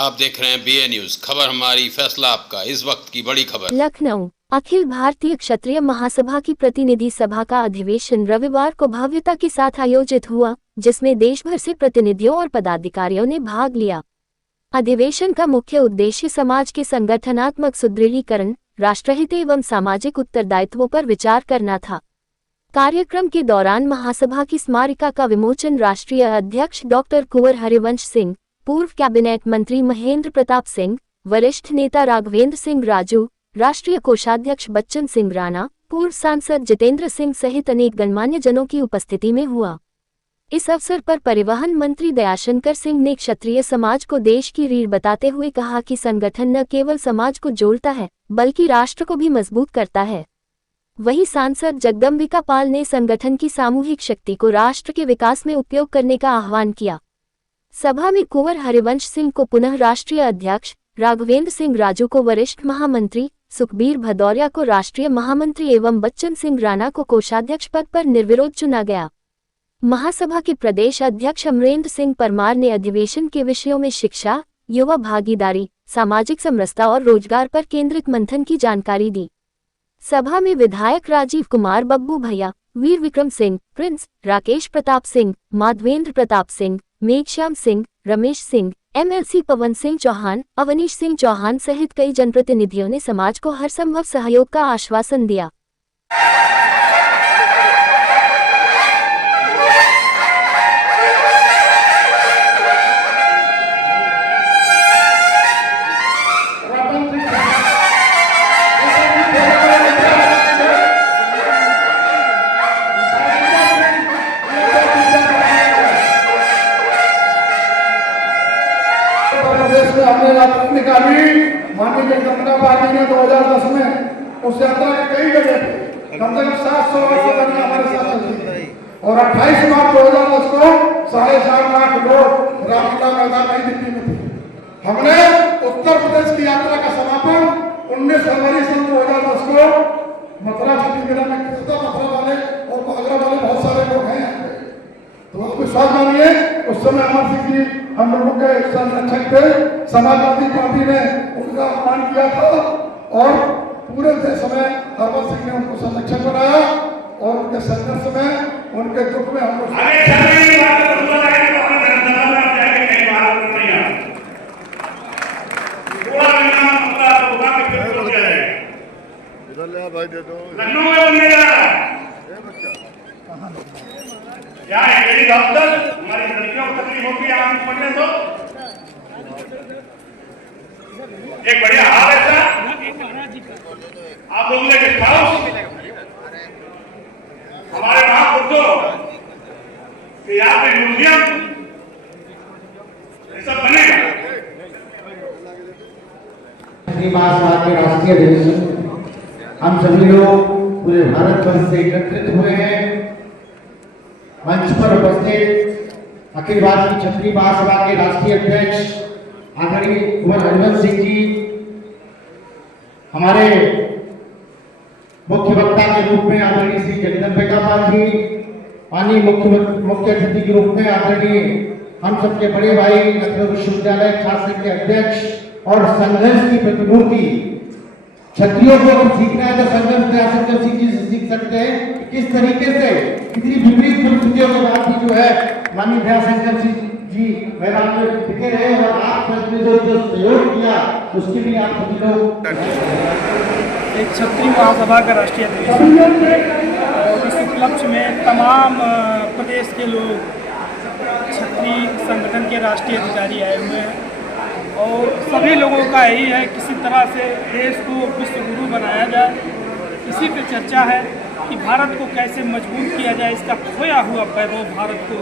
आप देख रहे हैं BA न्यूज, खबर हमारी फैसला आपका। इस वक्त की बड़ी खबर। लखनऊ अखिल भारतीय क्षत्रिय महासभा की प्रतिनिधि सभा का अधिवेशन रविवार को भव्यता के साथ आयोजित हुआ, जिसमें देश भर से प्रतिनिधियों और पदाधिकारियों ने भाग लिया। अधिवेशन का मुख्य उद्देश्य समाज के संगठनात्मक सुदृढ़ीकरण, राष्ट्रहित एवं सामाजिक उत्तरदायित्वों पर विचार करना था। कार्यक्रम के दौरान महासभा की स्मारिका का विमोचन राष्ट्रीय अध्यक्ष डॉक्टर कुंवर हरिवंश सिंह, पूर्व कैबिनेट मंत्री महेंद्र प्रताप सिंह, वरिष्ठ नेता राघवेंद्र सिंह राजू, राष्ट्रीय कोषाध्यक्ष बच्चन सिंह राणा, पूर्व सांसद जितेंद्र सिंह सहित अनेक गणमान्य जनों की उपस्थिति में हुआ। इस अवसर पर परिवहन मंत्री दयाशंकर सिंह ने क्षत्रिय समाज को देश की रीढ़ बताते हुए कहा कि संगठन न केवल समाज को जोड़ता है, बल्कि राष्ट्र को भी मजबूत करता है। वहीं सांसद जगदम्बिका पाल ने संगठन की सामूहिक शक्ति को राष्ट्र के विकास में उपयोग करने का आह्वान किया। सभा में कुंवर हरिवंश सिंह को पुनः राष्ट्रीय अध्यक्ष, राघवेंद्र सिंह राजू को वरिष्ठ महामंत्री, सुखबीर भदौरिया को राष्ट्रीय महामंत्री एवं बच्चन सिंह राणा को कोषाध्यक्ष पद पर निर्विरोध चुना गया। महासभा के प्रदेश अध्यक्ष अमरेंद्र सिंह परमार ने अधिवेशन के विषयों में शिक्षा, युवा भागीदारी, सामाजिक समरसता और रोजगार पर केंद्रित मंथन की जानकारी दी। सभा में विधायक राजीव कुमार बब्बू भैया, वीर विक्रम सिंह, प्रिंस, राकेश प्रताप सिंह, माधवेंद्र प्रताप सिंह, मेघश्याम सिंह, रमेश सिंह, MLC पवन सिंह चौहान, अवनीश सिंह चौहान सहित कई जनप्रतिनिधियों ने समाज को हर संभव सहयोग का आश्वासन दिया। हमने यात्रा निकाली। माननीय जनता पार्टी ने 2010 में उस यात्रा के कई जगह पे कम से कम 700 गाड़ियां हमारे साथ चलती थी और 28 मार्च 2010 को 7.5 लाख लोग रामलीला मैदान नई दिल्ली में थे। हमने उत्तर प्रदेश की यात्रा का समापन 19 फरवरी सन 2010 को मथुरा सिटी में किया। मथुरा वाले और आगरा वाले बहुत सारे लोग हैं, तो आप विश्वास मानिए उस समय अमर सिंह जी हम लोगों के संरक्षक थे। समाजवादी पार्टी ने उनका अपमान किया था और पूरे देश में अमर सिंह ने उनको संरक्षक बनाया और उनके संघर्ष में, उनके दुख में हम लोग क्या है मेरी डॉक्टर, हमारी लड़कियों को तकलीफ होती है, आप पढ़ने दो। एक बढ़िया हाल है सर, आप लोगों ने हमारे महापुरुषों कि यहाँ पे म्यूजियम ये सब बनेगा। के राष्ट्रीय अधिवेशन हम सभी लोग पूरे भारत वर्ष से एकत्रित हुए हैं। मंच पर उपस्थित अखिल भारतीय क्षत्रिय महासभा के राष्ट्रीय अध्यक्ष आदरणीय कुंवर हरिवंश सिंह जी, हमारे मुख्य वक्ता के रूप में आदरणीय श्री जगदम्बिका पाल जी, माननीय मुख्य अतिथि के रूप में आदरणीय हम सबके बड़े भाई लखनऊ विश्वविद्यालय छात्र संघ के अध्यक्ष और संघर्ष की प्रतिमूर्ति। क्षत्रियों को अगर सीखना है तो संघर्ष दयाशंकर सिंह जी से सीख सकते हैं। किस तरीके से कितनी विपरीत परिस्थितियों के बाद भी जो है माननीय दयाशंकर सिंह जी मैदान में टिके रहे और आप जो सहयोग किया उसके लिए आप सभी लोग। एक क्षत्रिय महासभा का राष्ट्रीय अधिवेशन और इस उपलक्ष्य में तमाम प्रदेश के लोग क्षत्रिय संगठन के राष्ट्रीय अधिकारी आए हुए हैं और सभी लोगों का यही है किसी तरह से देश को विश्व गुरु बनाया जाए। इसी पे चर्चा है कि भारत को कैसे मजबूत किया जाए, इसका खोया हुआ वैभव भारत को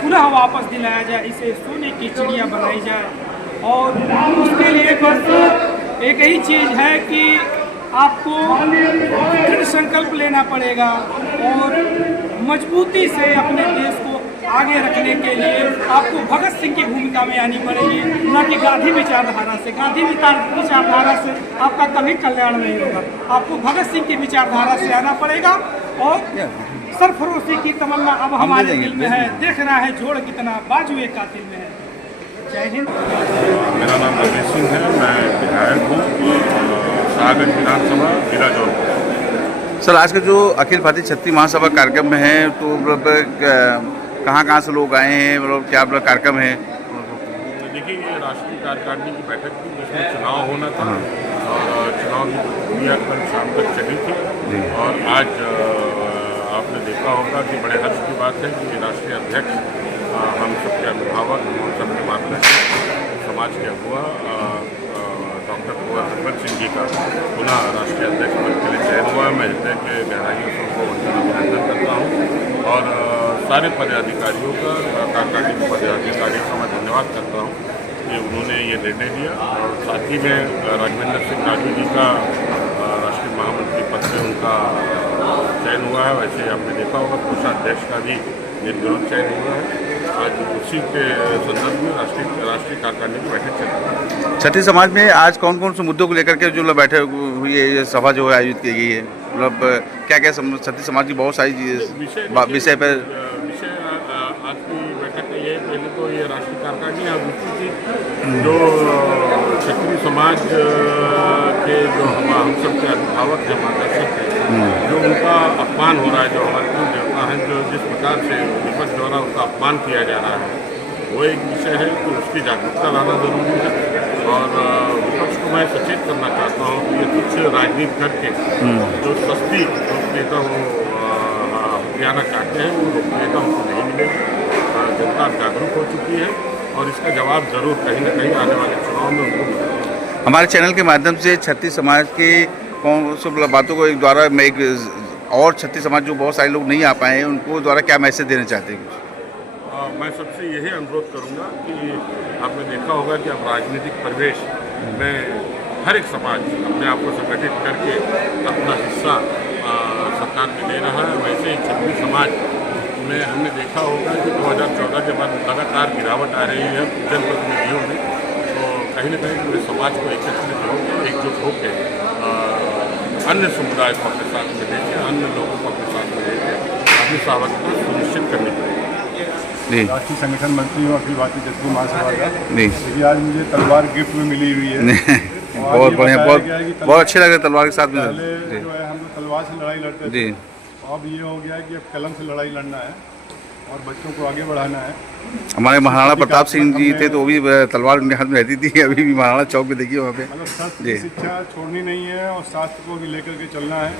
पुनः वापस दिलाया जाए, इसे सोने की चिड़िया बनाई जाए। और उसके लिए बस एक ही चीज़ है कि आपको दृढ़ संकल्प लेना पड़ेगा और मजबूती से अपने देश को आगे रखने के लिए आपको भगत सिंह की भूमिका में आनी पड़ेगी, न कि गांधी विचारधारा से। गांधी विचारधारा से आपका कभी कल्याण नहीं होगा। आपको भगत सिंह की विचारधारा से आना पड़ेगा और सरफरोशी की तमन्ना अब हमारे दिल में है। देखना है जोड़ कितना बाजुए कातिल में है। जय हिंद। मेरा नाम रमेश सिंह है, मैं विधायक हूँ शाहगंज विधानसभा जिला जौनपुर। सर, आज का जो अखिल भारतीय क्षत्रिय महासभा कार्यक्रम में है, तो मतलब कहाँ से लोग आए हैं, मतलब क्या मतलब कार्यक्रम है? देखिए, ये राष्ट्रीय कार्यकारिणी की बैठक थी जिसमें चुनाव होना था और चुनाव की प्रक्रिया कल शाम तक चली थी और आज आपने देखा होगा कि बड़े हर्ष की बात है कि राष्ट्रीय अध्यक्ष हम सबके अभिभावक हम सबके मार्गदर्शक समाज के अगुआ डॉक्टर कुंवर हरबंस सिंह जी का पुनः राष्ट्रीय अध्यक्ष पद के लिए चयन हुआ। मैं हृदय के गहराइयों से उनको अभिनंदन करता हूँ और सारे पदाधिकारियों का, कार्यकारिणी के पदाधिकारियों का मैं धन्यवाद करता हूँ कि उन्होंने ये निर्णय लिया। और साथ ही में राघवेंद्र सिंह राजू जी का राष्ट्रीय महामंत्री पद से उनका चयन हुआ है। वैसे आपने देखा होगा कोषाध्यक्ष का भी निर्विरोध चयन हुआ है। आज उसी के संदर्भ में राष्ट्रीय कार्यकारिणी की बैठक चल रही है। क्षत्रिय समाज में आज कौन कौन से मुद्दों को लेकर के जो लोग बैठे हुई है, ये सभा जो है आयोजित की गई है, मतलब क्या क्या क्षत्रिय समाज की बहुत सारी विषय पर आज की बैठक में ये पहले तो ये राष्ट्रीय कार्यकारिणी और दूसरी चीज जो क्षत्रिय समाज के जो हम सबके अभिभावक हैं, मार्गदर्शक हैं, जो उनका अपमान हो रहा है, जो हमारे कुल देवता हैं, जो जिस प्रकार से विपक्ष द्वारा उनका अपमान किया जा रहा है, वो एक विषय है कि उसकी जागरूकता लाना जरूरी है। और विपक्ष को मैं सचेत करना चाहता हूँ कि ये कुछ राजनीति करके जो सस्ती लोकप्रियता वो हथियाना चाहते हैं, वो लोकप्रियता उनको नहीं मिलेगी। जनता जागरूक हो चुकी है और इसका जवाब जरूर कहीं ना कहीं आने वाले चुनाव में उनको मिलेगा। हमारे चैनल के माध्यम से क्षत्रिय समाज के कौन सी बातों को एक द्वारा मैं एक और क्षत्रिय समाज जो बहुत सारे लोग नहीं आ पाए हैं, उनको द्वारा क्या मैसेज देना चाहते हैं? मैं सबसे यही अनुरोध करूंगा कि आपने देखा होगा कि अब राजनीतिक परिवेश में हर एक समाज अपने आप को संगठित करके अपना हिस्सा सरकार में दे रहा है। वैसे ही क्षत्रिय समाज में हमने देखा होगा कि 2014 के बाद लगातार गिरावट आ रही है जनप्रतिनिधियों में, तो कहीं ना कहीं पूरे समाज को एकजुट होकर अन्य समुदाय को अपने साथ में लेकर, अन्य लोगों को अपने साथ में लेकर अपनी सार्वजनिकता सुनिश्चित करनी पड़ेगी। राष्ट्रीय संगठन मंत्री हूँ अखिल भारतीय क्षत्रिय महासभा का। जी, आज मुझे तलवार गिफ्ट में मिली हुई है। बहुत बढ़िया, बहुत अच्छे लग रहे तलवार के साथ में। पहले जो है हम लोग तलवार से लड़ाई लड़ते थे, अब ये हो गया है कि अब कलम से लड़ाई लड़ना है और बच्चों को आगे बढ़ाना है। हमारे महाराणा प्रताप सिंह जी थे तो वो भी तलवार उनके हाथ में रहती थी, अभी भी महाराणा चौक पे देखिए वहाँ पे। मतलब शास्त्र की शिक्षा छोड़नी नहीं है और शास्त्र को भी लेकर के चलना है,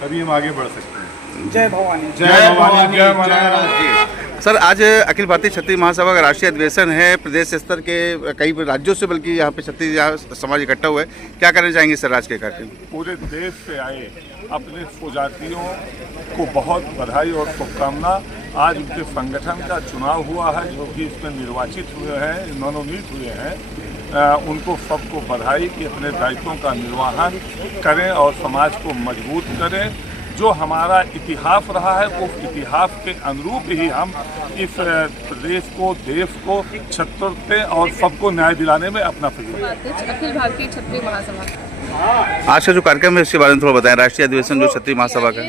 तभी हम आगे बढ़ सकते हैं। जय भवानी। जय भवानी, जय महाराज। सर, आज अखिल भारतीय क्षत्रिय महासभा का राष्ट्रीय अधिवेशन है, प्रदेश स्तर के कई राज्यों से बल्कि यहाँ पे क्षत्रिय समाज इकट्ठा हुआ है, क्या करना चाहेंगे सर आज के कार्यक्रम? पूरे देश से आए अपने स्वजातियों को बहुत बधाई और शुभकामना। आज उनके संगठन का चुनाव हुआ है, जो कि इसमें निर्वाचित हुए हैं, मनोनीत हुए हैं, उनको सबको बधाई कि अपने दायित्वों का निर्वहन करें और समाज को मजबूत करें। जो हमारा इतिहास रहा है वो इतिहास के अनुरूप ही हम इस प्रदेश को, देश को, क्षत्रिय और सबको न्याय दिलाने में अपना सहयोग। अखिल भारतीय क्षत्रिय महासभा आज का जो कार्यक्रम है उसके बारे में थोड़ा बताएं। राष्ट्रीय अधिवेशन जो क्षत्रिय महासभा का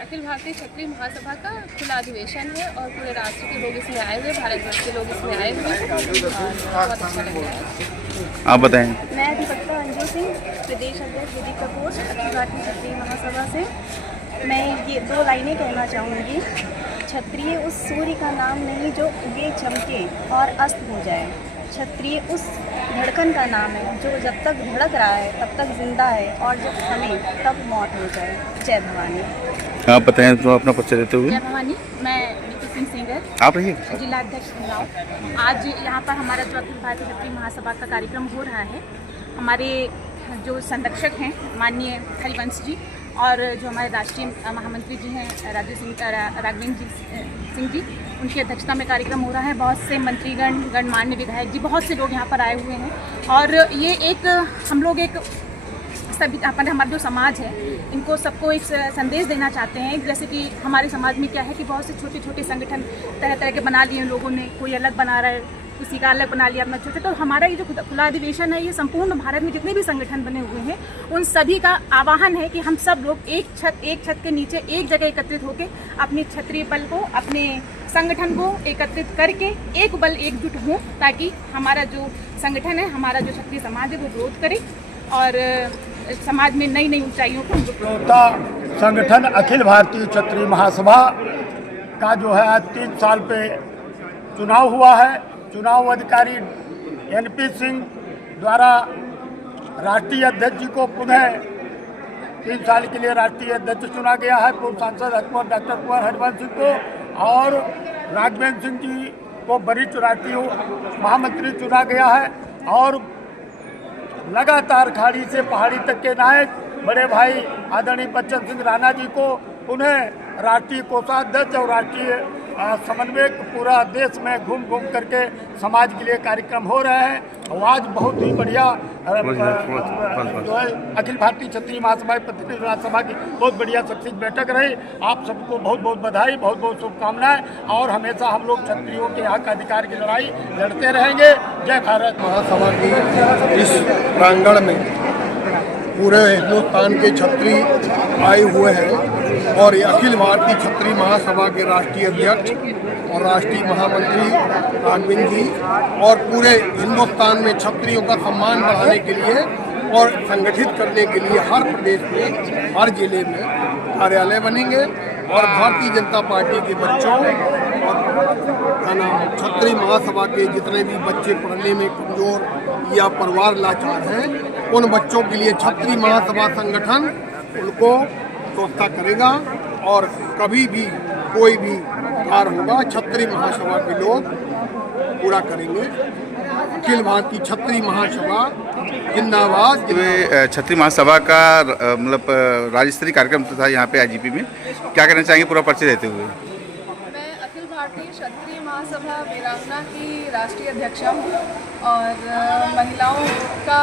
अखिल भारतीय क्षत्रिय महासभा का खुला अधिवेशन है और पूरे राष्ट्र के लोग इसमें आए हुए, भारतवर्ष के लोग इसमें आए हुए हैं और बहुत अच्छा लग रहा है। आप बताएं। मैं अधिवक्ता अंजू सिंह, प्रदेश अध्यक्ष विधि कपूर, अखिल भारतीय क्षत्रिय महासभा से। मैं ये 2 लाइनें कहना चाहूँगी। क्षत्रिय उस सूर्य का नाम नहीं जो उगे चमके और अस्त हो जाए। क्षत्रिय उस धड़कन का नाम है जो जब तक धड़क रहा है तब तक जिंदा है और जब थमे तब मौत हो जाए। जय भवानी। आप बताएं तो अपना परिचय देते हुए। जय भवानी। मैं नीतू सिंह सिंगर, आप रहिए। जिलाध्यक्ष चुनाव। आज यहाँ पर हमारा जो अखिल भारतीय क्षत्रिय महासभा का कार्यक्रम हो रहा है, हमारे जो संरक्षक हैं माननीय हरिवंश जी और जो हमारे राष्ट्रीय महामंत्री जी हैं राघवेंद्र सिंह जी, उनकी अध्यक्षता में कार्यक्रम हो रहा है। बहुत से मंत्रीगण, गणमान्य विधायक जी, बहुत से लोग यहाँ पर आए हुए हैं और ये एक हम लोग एक सभी हमारा जो समाज है इनको सबको एक संदेश देना चाहते हैं। जैसे कि हमारे समाज में क्या है कि बहुत से छोटे छोटे संगठन तरह तरह के बना लिए लोगों ने, कोई अलग बना रहा है, किसी का अलग बना लिया अपना छोटे। तो हमारा ये जो खुला अधिवेशन है, ये संपूर्ण भारत में जितने भी संगठन बने हुए हैं उन सभी का आह्वान है कि हम सब लोग एक छत के नीचे एक जगह एकत्रित होकर अपने क्षत्रिय बल को, अपने संगठन को एकत्रित करके एक बल एकजुट हों, ताकि हमारा जो संगठन है, हमारा जो क्षत्रिय समाज है वो ग्रोथ करे और समाज में नई नई ऊंचाइयों को संगठन अखिल भारतीय क्षत्रिय महासभा का जो है आज 3 साल पे चुनाव हुआ है। चुनाव अधिकारी NP सिंह द्वारा राष्ट्रीय अध्यक्ष जी को पुनः 3 साल के लिए राष्ट्रीय अध्यक्ष चुना गया है। पूर्व सांसद डॉक्टर कुंवर हरिवंश सिंह को और राघवेंद्र सिंह जी को वरिष्ठ राष्ट्रीय महामंत्री चुना गया है। और लगातार खाड़ी से पहाड़ी तक के नायक बड़े भाई आदरणीय बच्चन सिंह राणा जी को पुनः राष्ट्रीय कोषाध्यक्ष और राष्ट्रीय समन्वयक पूरा देश में घूम घूम करके समाज के लिए कार्यक्रम हो रहे हैं। और आज बहुत ही बढ़िया जो है अखिल भारतीय क्षत्रिय महासभा प्रतिनिधि महासभा की बहुत बढ़िया सक्सेस बैठक रही। आप सबको बहुत बहुत बधाई, बहुत बहुत शुभकामनाएं और हमेशा हम लोग क्षत्रियों के हक अधिकार की लड़ाई लड़ते रहेंगे। जय भारत। महासभा की इस प्रांगण में पूरे हिंदुस्तान के क्षत्रिय आए हुए हैं और ये अखिल भारतीय क्षत्रिय महासभा के राष्ट्रीय अध्यक्ष और राष्ट्रीय महामंत्री राघवेंद्र जी और पूरे हिंदुस्तान में क्षत्रियों का सम्मान बढ़ाने के लिए और संगठित करने के लिए हर प्रदेश में, हर जिले में कार्यालय बनेंगे और भारतीय जनता पार्टी के बच्चों और क्षत्रिय महासभा के जितने भी बच्चे पढ़ने में कमजोर या परिवार लाचार हैं, उन बच्चों के लिए क्षत्रिय महासभा संगठन उनको व्यवस्था करेगा और कभी भी कोई भी कार्य होगा क्षत्रिय महासभा के लोग पूरा करेंगे। अखिल भारतीय क्षत्रिय महासभा जिंदाबाद। क्षत्रिय महासभा का मतलब राज्य स्तरीय कार्यक्रम था यहाँ पे IGP में, क्या कहना चाहेंगे पूरा परिचय देते हुए? मैं अखिल भारतीय क्षत्रिय महासभा वीरांगना की राष्ट्रीय अध्यक्षा हूँ और महिलाओं का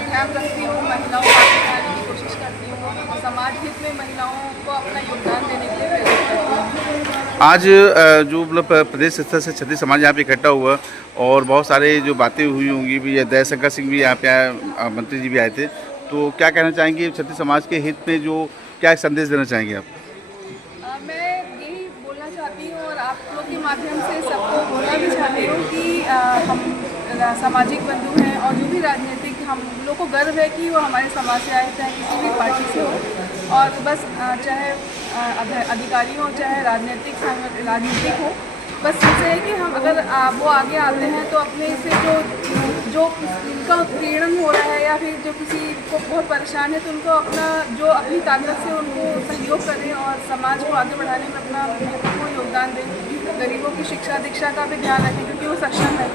ध्यान रखती हूँ, महिलाओं को आगे बढ़ाने की कोशिश करती हूँ, समाज हित में महिलाओं को अपना योगदान देने के लिए प्रेरित करती हूँ। आज जो मतलब प्रदेश स्तर से क्षत्रिय समाज यहाँ पे इकट्ठा हुआ और बहुत सारे जो बातें हुई होंगी भी, दयाशंकर सिंह भी यहाँ पे आए, मंत्री जी भी आए थे, तो क्या कहना चाहेंगे क्षत्रिय समाज के हित में, जो क्या संदेश देना चाहेंगे आप? मैं यही बोलना चाहती हूँ और आप लोग के माध्यम से सबको बोलना भी चाहती हूँ कि हम सामाजिक बंधु हैं और जो भी राजनीतिक, हम लोग को गर्व है कि वो हमारे समाज से आए, चाहे किसी भी पार्टी से हो, और बस चाहे अधिकारी हो चाहे राजनीतिक हो, बस इससे है कि हम अगर वो आगे आते हैं तो अपने से जो उनका उत्पीड़न हो रहा है या फिर जो किसी को बहुत परेशान है तो उनको अपनी ताकत से उनको सहयोग करें और समाज को आगे बढ़ाने में अपना महत्वपूर्ण योगदान दें। गरीबों की शिक्षा दीक्षा का भी ध्यान रखें क्योंकि वो सक्षम है।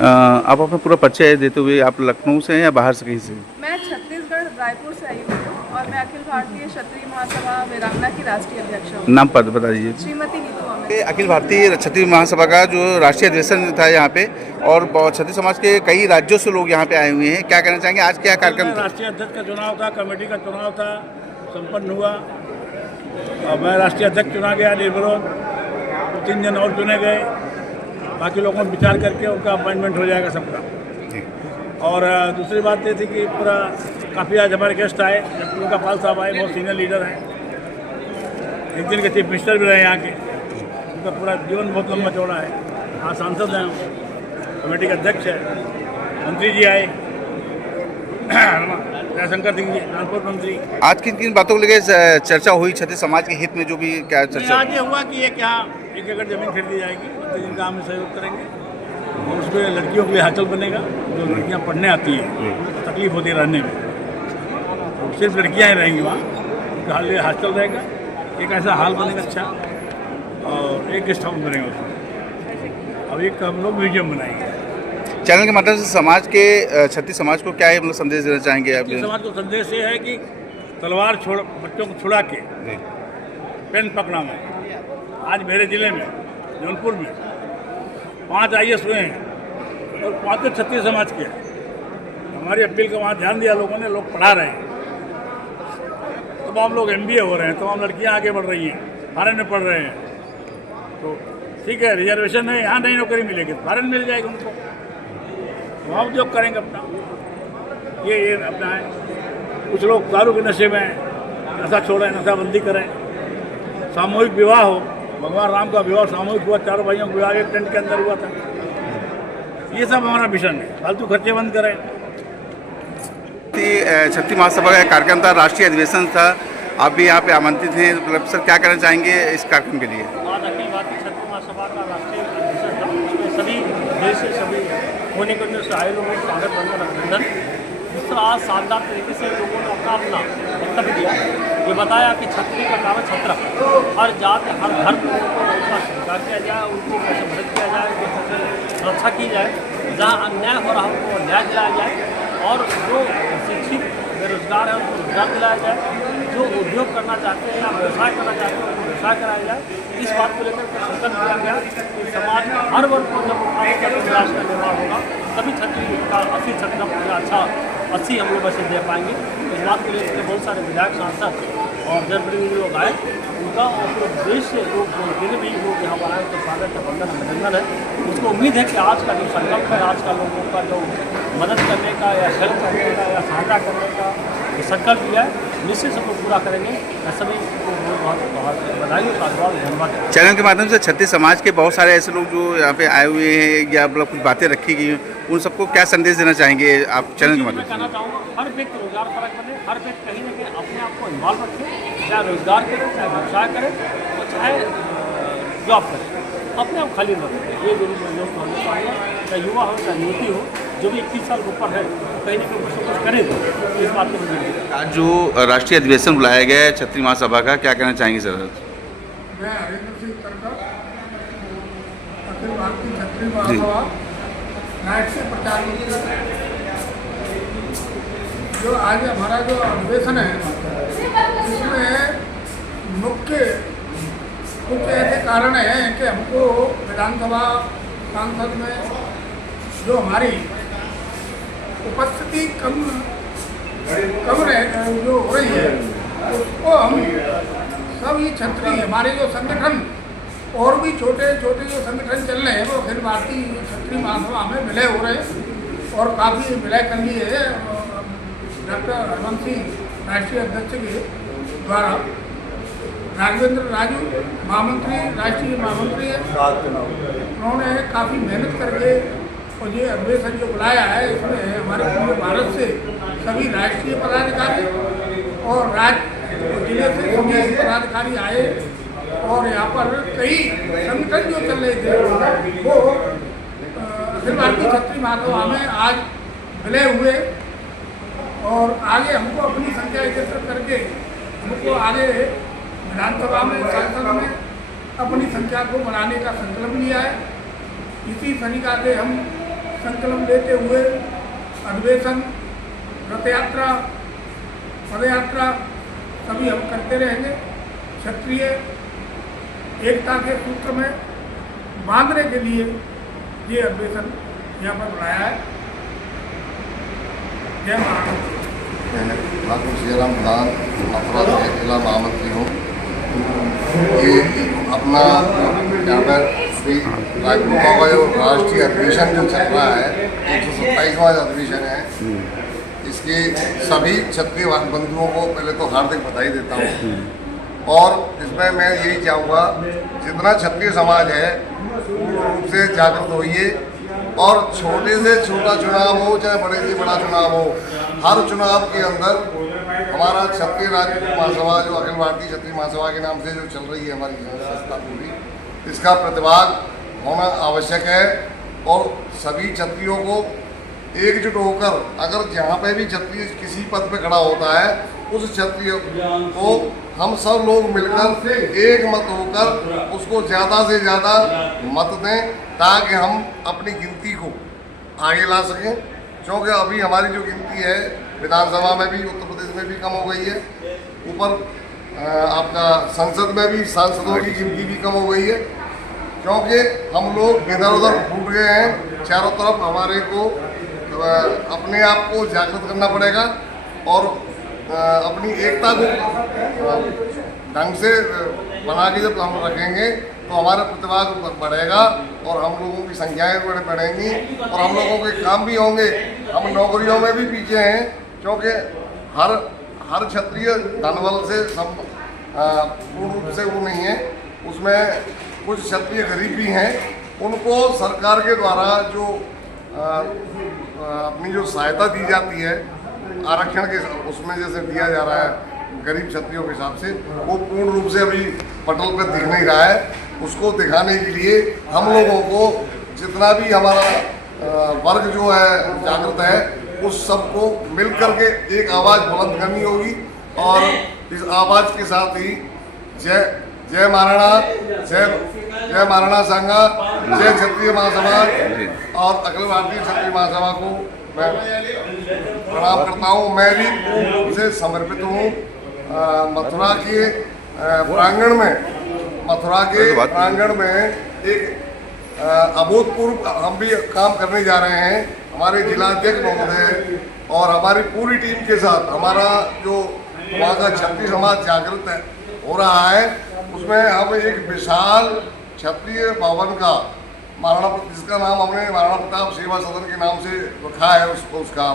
आप अपना पूरा परिचय देते हुए, आप लखनऊ से हैं या बाहर से कहीं से? मैं छत्तीसगढ़ रायपुर से आई हूँ और मैं अखिल भारतीय क्षत्रिय महासभा वीरांगना की राष्ट्रीय अध्यक्ष हूँ। नाम पद बता दीजिए। श्रीमती नीतू अमित। अखिल भारतीय क्षत्रिय महासभा का जो राष्ट्रीय अधिवेशन था यहाँ पे और क्षत्रिय समाज के कई राज्यों से लोग यहाँ पे आए हुए हैं, क्या कहना चाहेंगे? आज क्या कार्यक्रम था? राष्ट्रीय अध्यक्ष का चुनाव था, कमेटी का चुनाव था, संपन्न हुआ और मैं राष्ट्रीय अध्यक्ष चुना गया निर्विरोध। 3 जन और चुने गए, बाकी लोगों को विचार करके उनका अपॉइंटमेंट हो जाएगा सबका। और दूसरी बात ये थी कि पूरा काफ़ी आज हमारे गेस्ट आए, उनका पाल साहब आए, बहुत सीनियर लीडर हैं, एक दिन के चीफ मिनिस्टर भी रहे यहाँ के, उनका पूरा जीवन बहुत लंबा चौड़ा है। हाँ, सांसद हैं, कमेटी के अध्यक्ष है, मंत्री जी आए, दयाशंकर सिंह जी ट्रांसपोर्ट मंत्री। आज किन किन बातों को लेकर चर्चा हुई क्षत्रिय समाज के हित में, जो भी क्या चर्चा? आज ये हुआ कि एक यहाँ 1 एकड़ जमीन खरीदी जाएगी, जिनका हम सहयोग करेंगे और उसमें लड़कियों के लिए हॉस्टल बनेगा। जो लड़कियाँ पढ़ने आती हैं, तकलीफ होती है रहने में, तो सिर्फ लड़कियाँ ही रहेंगी वहाँ, उनका लिए हॉस्टल रहेगा, एक ऐसा हॉल बनेगा अच्छा, और एक गेस्ट हाउस बनेगा उसमें, और एक हम लोग म्यूजियम बनाएंगे। चैनल के माध्यम से समाज के क्षत्रिय समाज को क्या है मतलब संदेश देना चाहेंगे आप? समाज को संदेश ये है कि तलवार बच्चों को छुड़ा के पेन पकड़ा मैं। आज मेरे ज़िले में जौनपुर में 5 IAS हुए हैं और 5 क्षत्रिय समाज के। हमारी अपील का वहाँ ध्यान दिया लोगों ने, लोग पढ़ा रहे हैं, तमाम लोग MBA हो रहे हैं, तमाम लड़कियाँ आगे बढ़ रही हैं, फॉरेन में पढ़ रहे हैं। तो ठीक है, रिजर्वेशन है, यहाँ नहीं नौकरी मिलेगी, फॉरेन मिल जाएगी उनको, वहाँ उद्योग करेंगे अपना। ये अपना है। कुछ लोग दारू के नशे में, नशा छोड़ें, नशाबंदी करें, सामूहिक विवाह हो, भगवान राम का विवाह सामूहिक हुआ, चारों भाइयों का विवाह एक टेंट के अंदर हुआ था। ये सब हमारा मिशन है, फालतू खर्चे बंद करें। क्षत्रिय महासभा का कार्यक्रम था, राष्ट्रीय अधिवेशन था, आप भी यहाँ पे आमंत्रित हैं। मतलब सर क्या कहना चाहेंगे इस कार्यक्रम के लिए? आज अखिल भारतीय क्षत्रिय महासभा का राष्ट्रीय अधिवेशन था, उसमें सभी देश से सभी होने करने से आए लोगों को स्वागत बंधन अभिनंदन। जिस तरह आज शानदार तरीके से लोगों ने अपना अपना वक्तव्य दिया, ये बताया कि क्षत्रिय का काम है छत्र, हर जाति हर धर्म को उनका स्वीकार किया जाए, उनको कैसे मदद किया जाए, उनको कैसे रक्षा की जाए, जहाँ अन्याय हो रहा है उनको न्याय दिलाया जाए, और जो शिक्षित बेरोजगार है उनको रोजगार दिलाया जाए, जो उद्योग करना चाहते हैं या व्यवसाय करना चाहते हैं उनको व्यवसाय कराया जाए। इस बात को लेकर संकल्प किया गया कि समाज में हर वर्ग को जब उठाकर विकास का निर्माण होगा तभी क्षत्रिय का 80 क्षत्र अच्छा 80 हम लोग वैसे दे पाएंगे। इस बात को लेकर बहुत सारे विधायक सांसद और जनप्रतिनिधि लोग आए, उनका और पूरे देश से लोग जितने भी लोग यहाँ पर आए तो स्वागत का बंधन अभिनंदन है। उसको उम्मीद है कि आज का जो संकल्प है, आज का लोगों का जो मदद करने का या हेल्प करने का या सहायता करने का जो संकल्प लिया है, निश्चित सबको पूरा करेंगे। मैं सभी को बहुत बधाई और आशीर्वाद धन्यवाद। चैनल के माध्यम से क्षत्रिय समाज के बहुत सारे ऐसे लोग जो यहाँ पे आए हुए हैं या मतलब कुछ बातें रखी गई हैं, उन सबको क्या संदेश देना चाहेंगे आप चैनल के माध्यम से? कहना चाहूँगा हर व्यक्ति रोजगार परक बने, हर व्यक्ति कहीं ना कहीं अपने आप को इन्वॉल्व रखे, चाहे रोजगार करें, चाहे व्यवसाय करें और चाहे जॉब करें, अपने आप खाली न रखें। ये जरूर मैं जरूर कहना चाहूँगा, चाहे युवा हो चाहे युवती हो, जो भी 21 साल के ऊपर है कहीं ना कहीं कुछ करें। इस बात को आज जो राष्ट्रीय अधिवेशन बुलाया गया है क्षत्रिय महासभा का, क्या कहना चाहेंगे सर? मैं हरेंद्र सिंह करकर अखिल भारतीय क्षत्रिय महासभा नाइट से प्रचार जो आज हमारा जो अधिवेशन है, इसमें मुख्य कुछ ऐसे कारण हैं कि हमको विधानसभा सांसद में जो हमारी उपस्थिति कम जो हो रही है, उसको हम सभी क्षत्रिय हमारे जो संगठन और भी छोटे छोटे जो संगठन चल रहे हैं वो अखिल भारतीय क्षत्रिय महासभा में विलय हो रहे हैं और काफ़ी विलय कर लिए है डॉक्टर हरवंश सिंह राष्ट्रीय अध्यक्ष के द्वारा। राघवेंद्र राजू महामंत्री, राष्ट्रीय महामंत्री है, उन्होंने काफ़ी मेहनत करके और ये अधिवेशन जो बुलाया है, इसमें हमारे पूरे भारत से सभी राष्ट्रीय पदाधिकारी और राज्य जिले से सभी पदाधिकारी आए और यहाँ पर कई संगठन जो चल रहे थे वो अखिल भारतीय क्षत्रिय महासभा में आज विलय हुए और आगे हमको अपनी संख्या एकत्र करके हमको आगे विधानसभा में संसद में अपनी संख्या को बढ़ाने का संकल्प लिया है। इसी तरीका से हम संकल्प लेते हुए अधिवेशन, रथ यात्रा, पद यात्रा सभी हम करते रहेंगे। क्षत्रिय एकता के सूत्र में बांधने के लिए ये अधिवेशन यहाँ पर बुलाया है। जय महाराष्ट्र। मैं ठाकुर श्रीराम प्रधान मथुरा से जिला महामंत्री हूँ। ये अपना यहाँ पर श्री राजभवन का जो राष्ट्रीय अधिवेशन जो चल रहा है, 127वां अधिवेशन है, इसके सभी क्षत्रिय बंधुओं को पहले तो हार्दिक बधाई देता हूँ। और इसमें मैं यही चाहूँगा जितना क्षत्रिय समाज है पूर्ण रूप से जागृत होइए और छोटे से छोटा चुनाव हो चाहे बड़े से बड़ा चुनाव हो, हर चुनाव के अंदर हमारा क्षत्रिय राज्य महासभा जो अखिल भारतीय क्षत्रिय महासभा के नाम से जो चल रही है हमारी संस्था पूरी, इसका प्रतिभाग होना आवश्यक है। और सभी क्षत्रियों को एकजुट होकर अगर जहाँ पे भी क्षत्रिय किसी पद पे खड़ा होता है उस क्षत्रिय को हम सब लोग मिलकर एक मत होकर उसको ज़्यादा से ज़्यादा मत दें ताकि हम अपनी गिनती को आगे ला सकें। क्योंकि अभी हमारी जो गिनती है विधानसभा में भी उत्तर प्रदेश में भी कम हो गई है, ऊपर आपका संसद में भी सांसदों की गिनती भी कम हो गई है, क्योंकि हम लोग इधर उधर फूट गए हैं। चारों तरफ हमारे को अपने आप को जागृत करना पड़ेगा और अपनी एकता को ढंग से बना के जब हम रखेंगे तो हमारा प्रतिभाग बढ़ेगा और हम लोगों की संख्याएँ बढ़ेंगी और हम लोगों के काम भी होंगे। हम नौकरियों में भी पीछे हैं क्योंकि हर क्षत्रिय धनबल से पूर्ण रूप से वो नहीं है। उसमें कुछ क्षत्रिय गरीब भी हैं, उनको सरकार के द्वारा जो अपनी जो सहायता दी जाती है आरक्षण के उसमें जैसे दिया जा रहा है गरीब क्षत्रियों के हिसाब से, वो पूर्ण रूप से अभी पटल पर दिख नहीं रहा है। उसको दिखाने के लिए हम लोगों को जितना भी हमारा वर्ग जो है जागृत है, उस सबको मिल करके एक आवाज़ बुलंद करनी होगी और इस आवाज़ के साथ ही जय महाराणा, जय महाराणा संघा, जय क्षत्रिय महासभा और अखिल भारतीय क्षत्रिय महासभा को मैं प्रणाम करता हूँ। मैं भी पूर्ण रूप से समर्पित हूँ। मथुरा के प्रांगण में एक अभूतपूर्व हम भी काम करने जा रहे हैं। हमारे जिलाध्यक्ष महोदय और हमारी पूरी टीम के साथ हमारा जो वहाँ का क्षत्रिय समाज जागृत हो रहा है, उसमें हम एक विशाल क्षत्रिय भवन का जिसका नाम हमने महाराणा प्रताप सेवा सदन के नाम से रखा है, उसका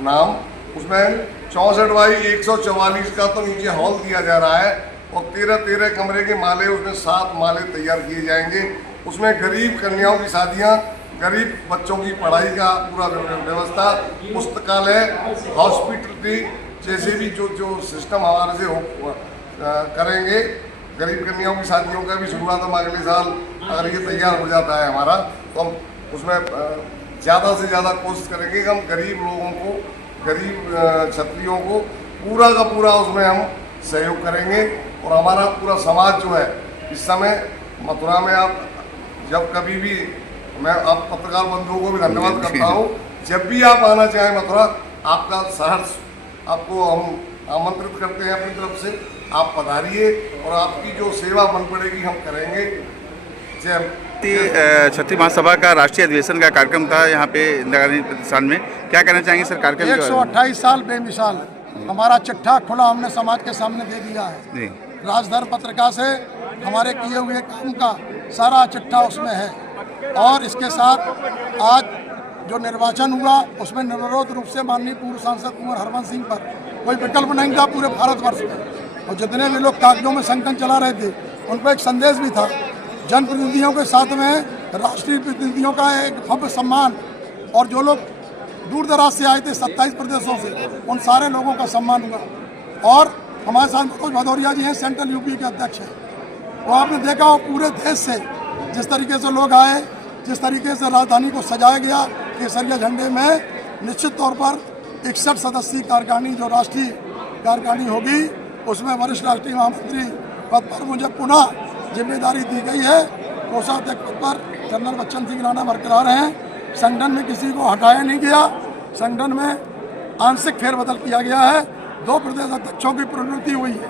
नाम, उसमें 64x144 का तो नीचे हॉल दिया जा रहा है और 13 कमरे के माले, उसमें 7 माले तैयार किए जाएंगे। उसमें गरीब कन्याओं की शादियां, गरीब बच्चों की पढ़ाई का पूरा व्यवस्था, पुस्तकालय, हॉस्पिटलिटी जैसे भी जो सिस्टम हमारे से करेंगे। गरीब कन्याओं की शादियों का भी शुरुआत हम अगले साल अगर ये तैयार हो जाता है हमारा, तो हम उसमें ज़्यादा से ज़्यादा कोशिश करेंगे कि हम गरीब लोगों को, गरीब क्षत्रियों को पूरा का पूरा उसमें हम सहयोग करेंगे। और हमारा पूरा समाज जो है इस समय मथुरा में, आप जब कभी भी, मैं आप पत्रकार बंधुओं को भी धन्यवाद करता हूँ, जब भी आप आना चाहें मथुरा, आपका सहर्ष आपको हम आमंत्रित करते हैं अपनी तरफ से। आप पधारिए और आपकी जो सेवा बन पड़ेगी हम करेंगे। क्षत्रिय महासभा का राष्ट्रीय अधिवेशन का कार्यक्रम था यहाँ पे इंदिरा गांधी प्रतिष्ठान में, क्या कहना चाहेंगे सर कार्यक्रम? 128 साल बेमिसाल हमारा चिट्ठा खुला हमने समाज के सामने दे दिया है। राजधर पत्रिका से हमारे किए हुए काम का सारा चिट्ठा उसमें है। और इसके साथ आज जो निर्वाचन हुआ उसमें निर्विरोध रूप से माननीय पूर्व सांसद कुंवर हरवंश सिंह पर कोई विकल्प नहीं था पूरे भारतवर्ष में। और जितने भी लोग कागजों में संकन चला रहे थे उनको एक संदेश भी था। जनप्रतिनिधियों के साथ में राष्ट्रीय प्रतिनिधियों का एक भव्य सम्मान, और जो लोग दूर दराज से आए थे 27 प्रदेशों से, उन सारे लोगों का सम्मान हुआ। और हमारे साथ मनोज भदौरिया जी हैं, सेंट्रल यूपी के अध्यक्ष हैं। वो आपने देखा हो पूरे देश से जिस तरीके से लोग आए, जिस तरीके से राजधानी को सजाया गया केसरिया झंडे में, निश्चित तौर पर 61 सदस्यीय कार्यकारिणी जो राष्ट्रीय कार्यकारिणी होगी, उसमें वरिष्ठ राष्ट्रीय महामंत्री पद पर मुझे पुनः जिम्मेदारी दी गई है। कोषाध्यक्ष पद पर जनरल बच्चन सिंह राणा बरकरार हैं। संगठन में किसी को हटाया नहीं गया, संगठन में आंशिक फेरबदल किया गया है। 2 प्रदेश अध्यक्षों की प्रोन्नति हुई है।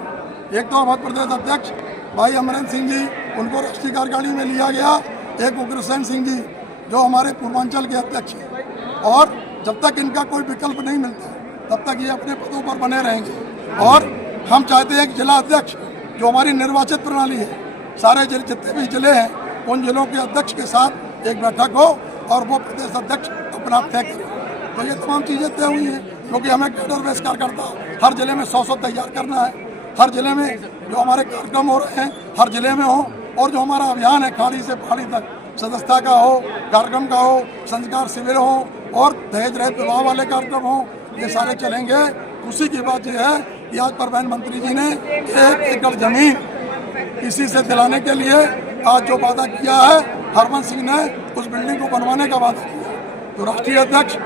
एक तो अवध प्रदेश अध्यक्ष भाई अमरेंद्र सिंह जी, उनको राष्ट्रीय कार्यकारिणी में लिया गया। एक उग्रसेन सिंह जी जो हमारे पूर्वांचल के अध्यक्ष हैं। और जब तक इनका कोई विकल्प नहीं मिलता तब तक ये अपने पदों पर बने रहेंगे। और हम चाहते हैं कि जिला अध्यक्ष जो हमारी निर्वाचित प्रणाली है, सारे जितने भी जिले हैं उन जिलों के अध्यक्ष के साथ एक बैठक हो और वो प्रदेश अध्यक्ष अपना तय करें। तो ये तमाम चीज़ें तय हुई हैं, क्योंकि हमें कैडर बेस कार्यकर्ता हर जिले में 100 तैयार करना है। हर जिले में जो हमारे कार्यक्रम हो रहे हैं हर जिले में हो, और जो हमारा अभियान है खाड़ी से पहाड़ी तक, सदस्यता का हो, कार्यक्रम का हो, संस्कार शिविर हो और दहेज रहित विवाह वाले कार्यक्रम हो, ये सारे चलेंगे। खुशी की बात यह है कि आज परिवहन मंत्री जी ने 1 एकड़ जमीन किसी से दिलाने के लिए आज जो वादा किया है, हरवंश सिंह ने उस बिल्डिंग को बनवाने का वादा किया। तो राष्ट्रीय अध्यक्ष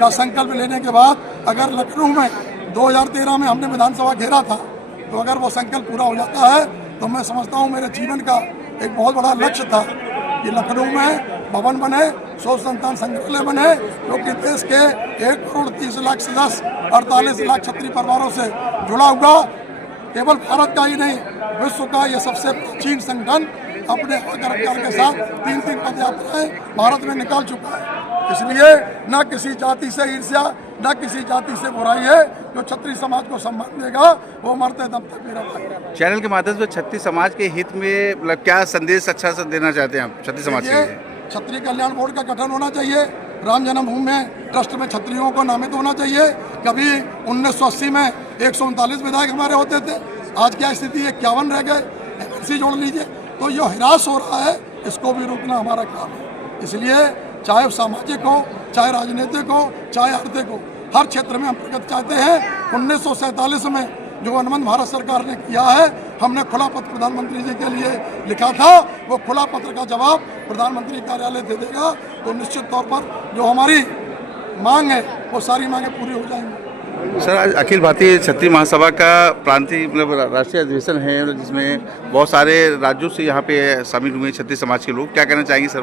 का संकल्प लेने के बाद अगर लखनऊ में 2013 में हमने विधानसभा घेरा था, तो अगर वो संकल्प पूरा हो जाता है तो मैं समझता हूँ मेरे जीवन का एक बहुत बड़ा लक्ष्य था कि लखनऊ में भवन बने, 100 संतान संग्रहालय बने, क्योंकि देश के 1 करोड़ 30 लाख सदस्य 48 लाख क्षत्रिय परिवारों से जुड़ा हुआ, केवल भारत का ही नहीं विश्व का ये सबसे प्राचीन संगठन अपने कार्यकाल के साथ 3 पद यात्राएं भारत में निकाल चुका है। इसलिए न किसी जाति से ईर्ष्या, न किसी जाति से बुराई है। जो क्षत्रिय समाज को सम्मान देगा वो मरते दम तक मेरा भाई। चैनल के माध्यम से क्षत्रिय समाज के हित में क्या संदेश अच्छा सा देना चाहते हैं आप क्षत्रिय समाज के? क्षत्रिय कल्याण बोर्ड का गठन होना चाहिए। राम जन्मभूमि में ट्रस्ट में क्षत्रियों को नामित होना चाहिए। कभी 1980 में 139 विधायक हमारे होते थे, आज क्या स्थिति है, 51 रह गए। एमएलसी जोड़ लीजिए, तो जो हिरास हो रहा है इसको भी रोकना हमारा काम है। इसलिए चाहे सामाजिक हो, चाहे राजनीतिक हो, चाहे आर्थिक हो, हर क्षेत्र में हम प्रगति चाहते हैं। 1947 में जो अनुबंध भारत सरकार ने किया है, हमने खुला पत्र प्रधानमंत्री जी के लिए लिखा था, वो खुला पत्र का जवाब प्रधानमंत्री कार्यालय दे देगा तो निश्चित तौर पर जो हमारी मांग है वो सारी मांगें पूरी हो जाएंगी। सर, आज अखिल भारतीय क्षत्रिय महासभा का प्रांतीय मतलब राष्ट्रीय अधिवेशन है जिसमें बहुत सारे राज्यों से यहाँ पे शामिल हुए क्षत्रिय समाज के लोग, क्या कहना चाहेंगे सर?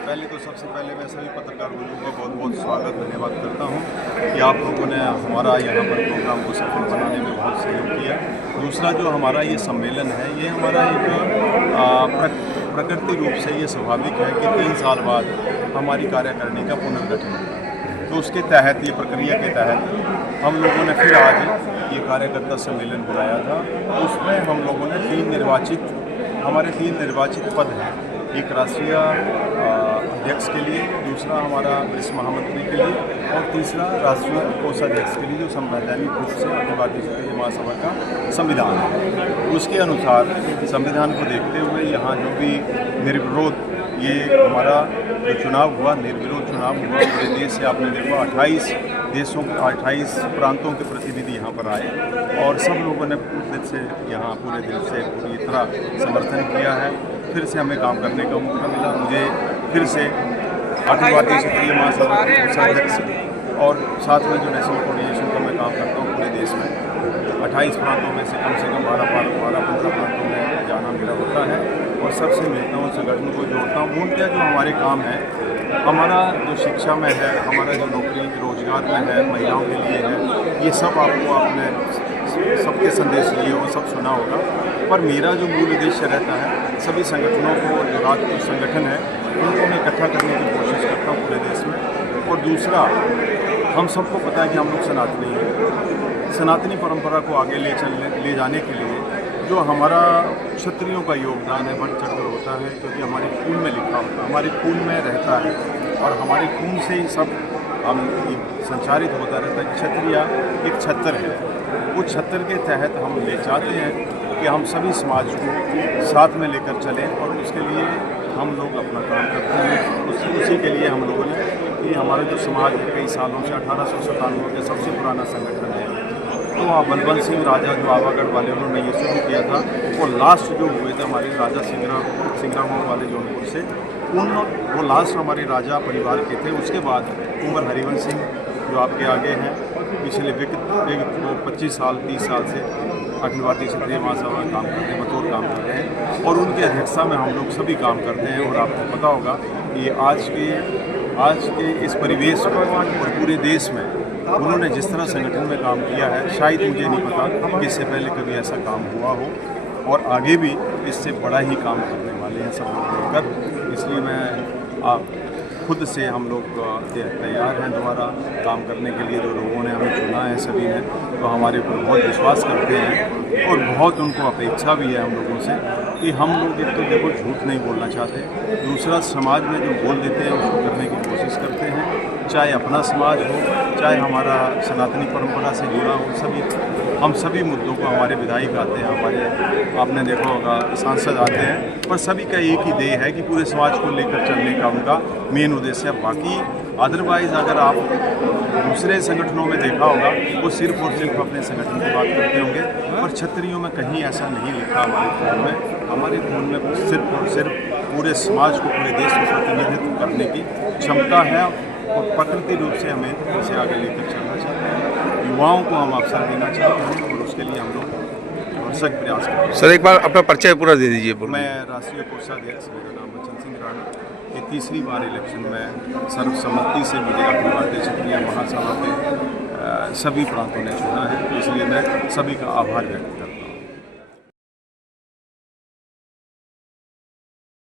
पहले तो सबसे पहले मैं सभी पत्रकार बंधुओं का बहुत बहुत स्वागत धन्यवाद करता हूँ कि आप लोगों ने हमारा यहाँ पर प्रोग्राम को सफल बनाने में बहुत सहयोग किया। दूसरा जो हमारा ये सम्मेलन है, ये हमारा एक प्रकृति रूप से ये स्वाभाविक है कि 3 साल बाद हमारी कार्यकारिणी का पुनर्गठन होगा। तो उसके तहत, ये प्रक्रिया के तहत हम लोगों ने फिर आज ये कार्यकर्ता सम्मेलन बुलाया था। उसमें हम लोगों ने 3 निर्वाचित पद हैं, एक राष्ट्रीय अध्यक्ष के लिए, दूसरा हमारा वरिष्ठ महामंत्री के लिए और तीसरा राष्ट्रीय कोषाध्यक्ष के लिए, जो संवैधानिक रूप से अखिल भारतीय क्षत्रिय महासभा का संविधान है। उसके अनुसार संविधान को देखते हुए यहाँ जो भी निर्विरोध ये हमारा जो चुनाव हुआ, निर्विरोध चुनाव हुआ, पूरे देश से आपने देखा 28 प्रांतों के प्रतिनिधि यहाँ पर आए और सब लोगों ने पूरे दिल से पूरी तरह समर्थन किया है। फिर से हमें काम करने का मौका मिला। मुझे फिर से अखिल भारतीय क्षत्रिय महासभा के कोषाध्यक्ष और साथ में जो नेशनल कोऑर्डिनेशन का मैं काम करता हूँ पूरे देश में 28 प्रांतों में से कम 12-15 प्रांतों में जाना मेरा होता है और सबसे मिलता हूँ, संगठन को जोड़ता हूँ। मूलतः जो हमारे काम है, हमारा जो शिक्षा में है, हमारा जो नौकरी रोजगार में है, महिलाओं के लिए है, ये सब आपको आपने सबके संदेश लिए हो, सब सुना होगा। पर मेरा जो मूल उद्देश्य रहता है, सभी संगठनों को, जो राजपूत संगठन है उनको मैं इकट्ठा करने की कोशिश करता हूँ पूरे देश में। और दूसरा, हम सबको पता है कि हम लोग सनातनी हैं। सनातनी परंपरा को आगे ले जाने के लिए जो हमारा क्षत्रियों का योगदान है बढ़ चढ़कर होता है, क्योंकि हमारे खून में लिखा होता है, हमारे खून में रहता है और हमारे खून से ही सब हम संचारित होता रहता है। क्षत्रिय एक छत्र है, वो छत्र के तहत हम ले चाहते हैं कि हम सभी समाज को साथ में लेकर चलें और उसके लिए हम लोग अपना काम करते हैं। उसी के लिए हम लोगों ने कि हमारा जो समाज है कई सालों से 1897 के सबसे पुराना संगठन है, तो बलवंत सिंह राजा जो आवागढ़ वाले उन्होंने ये शुरू किया था, वो लास्ट जो हुए थे हमारे राजा सिंगराम वाले जौनपुर से, वो लास्ट हमारे राजा परिवार के थे। उसके बाद कुंवर हरिवंश सिंह जो आपके आगे हैं, पिछले 25 साल 30 साल से अखिल भारतीय क्षत्रिय महासभा में काम करते हैं, बतौर काम कर रहे हैं और उनकी अध्यक्षता में हम लोग सभी काम करते हैं। और आपको पता होगा कि आज के इस परिवेश में और पूरे देश में उन्होंने जिस तरह संगठन में काम किया है, शायद मुझे नहीं पता कि इससे पहले कभी ऐसा काम हुआ हो और आगे भी इससे बड़ा ही काम करने वाले हैं सब लोग मिलकर। इसलिए मैं खुद से हम लोग तैयार हैं दोबारा काम करने के लिए। जो लोगों ने हमें चुना है सभी ने, तो हमारे ऊपर बहुत विश्वास करते हैं और बहुत उनको अपेक्षा भी है हम लोगों से कि हम लोग एक तो देखो झूठ नहीं बोलना चाहते, दूसरा समाज में जो बोल देते हैं उसको करने की कोशिश करते हैं, चाहे अपना समाज हो चाहे हमारा सनातनी परंपरा से जुड़ा हो। हम सभी मुद्दों को, हमारे विधायक आते हैं, हमारे आपने देखा होगा सांसद आते हैं, पर सभी का एक ही ध्येय है कि पूरे समाज को लेकर चलने का उनका मेन उद्देश्य है। बाकी अदरवाइज अगर आप दूसरे संगठनों में देखा होगा वो सिर्फ और सिर्फ अपने संगठन की बात करते होंगे, पर क्षत्रियों में कहीं ऐसा नहीं लिखा हमारे खून में। हमारे खून में सिर्फ और सिर्फ पूरे समाज को, पूरे देश को प्रतिनिधित्व करने की क्षमता है और प्रकृति रूप से हमें इसे आगे लेकर चलना चाहिए। युवाओं को हम अवसर देना चाहते हैं और उसके लिए हम लोग भरसक प्रयास करते हैं। सर, एक बार अपना परिचय पूरा दे दीजिए। मैं राष्ट्रीय कोषाध्यक्ष, मेरा नाम बच्चन सिंह राणा। ये 3री बार इलेक्शन में सर्वसम्मति से मुझे अखिल भारतीय क्षत्रिय महासभा के सभी प्रांतों ने चुना है, इसलिए मैं सभी का आभार व्यक्त करता हूँ।